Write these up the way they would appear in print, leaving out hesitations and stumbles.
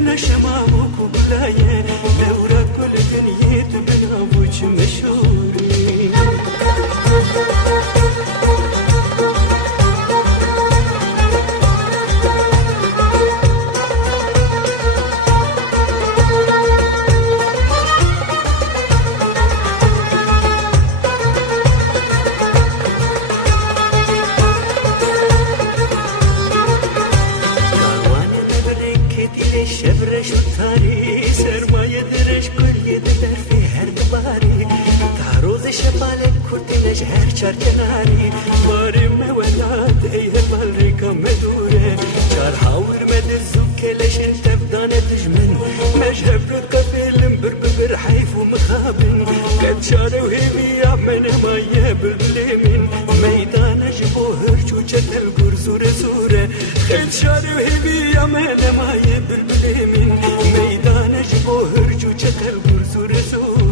نشما بوكو بلايه دورة كل دنيا تبنا بوش مشهوري شبرش و تاری سرمایه درش کلیه در فی هر دباری تاروز شمال کردینش هر چار کناری باری مولاد ای هبال ریکا مدوره چار حاور مدر زوب کلش تفدان دجمن مجهب رد قفلم بر حیف و مخابن قد شاره و هیوی عمن مایه بالبلیمین میدان جبو هرچو چتل گر زوره زوره قد شاره و هیوی عمن مایه بالبلیمین میدان جبو هرچو چتل گر زوره زوره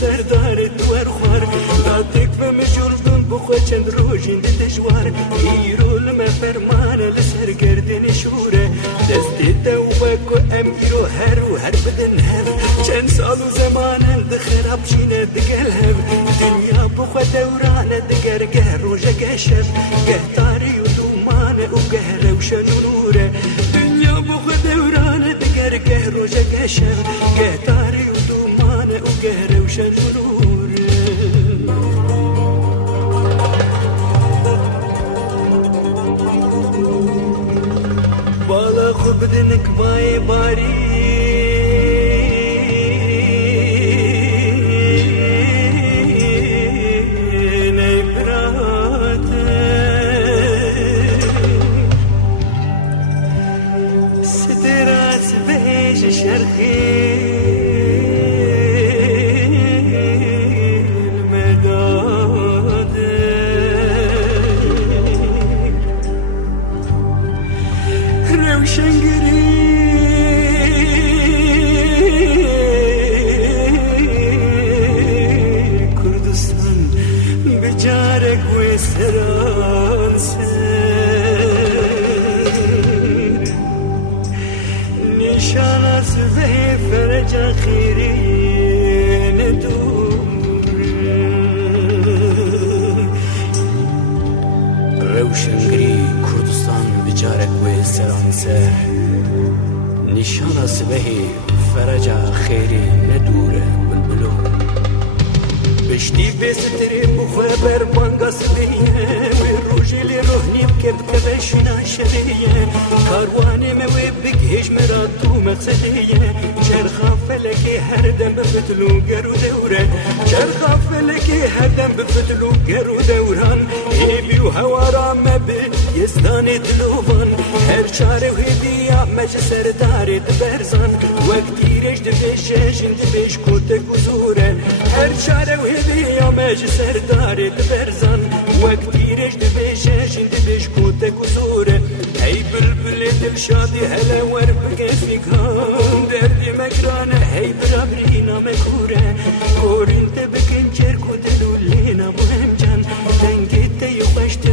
سردار دوار خوار دادك بمجور بخوا چند روجين دجوار هيرو لما فرمان لسر گردن شوره دست دوبك و اميرو هر بدن هر چند سال و زمان دخراب شين دقلهب دنيا بخوا دوران دقر قهر و جقشب قهتاري و دومان و قهر و شنوره دنيا بخوا دوران دقر قهر و جقشب قهتاري و دومان و قهر و شنوره بالا خوب بدنك باي باري نبرات ستراس بيش شرخي كردستان بجارك وسران نشان سبه فرج خيري ندور روشنگری كردستان بجارك وسران نشان سبه فرج خيري ندور بلبلو بشتي بستري بخبر بانگاس بيه روجي روحني بكبت بشنا شريه كارواني موي بكهش مراتو مقصديه شرخا فلكي هردم بفتلو قرو دوره شرخا فلكي هردم بفتلو قرو دوران هيبي وهوارا مبل يستاني دلوان هر شاره وهديا مج سرداري دبرزان وقتي ريش دبشش دبش كوتك وزوره هر شاره وهديا مج سرداري دبرزان وقتي ريش دبشش دبش كوتك وزوره هي بلبل دل شادي هلا وربك فيك دردي مكرانه هي برابرينا مكوره كورنت بكن جركو دلولينا مهم جان تنكت يخشت